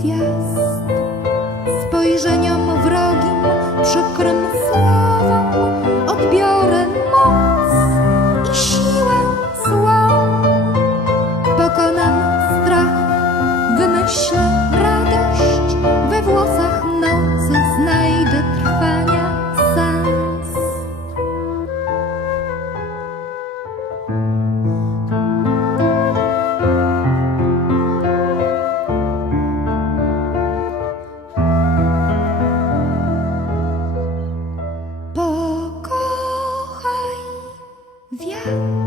z wiatr, pokochaj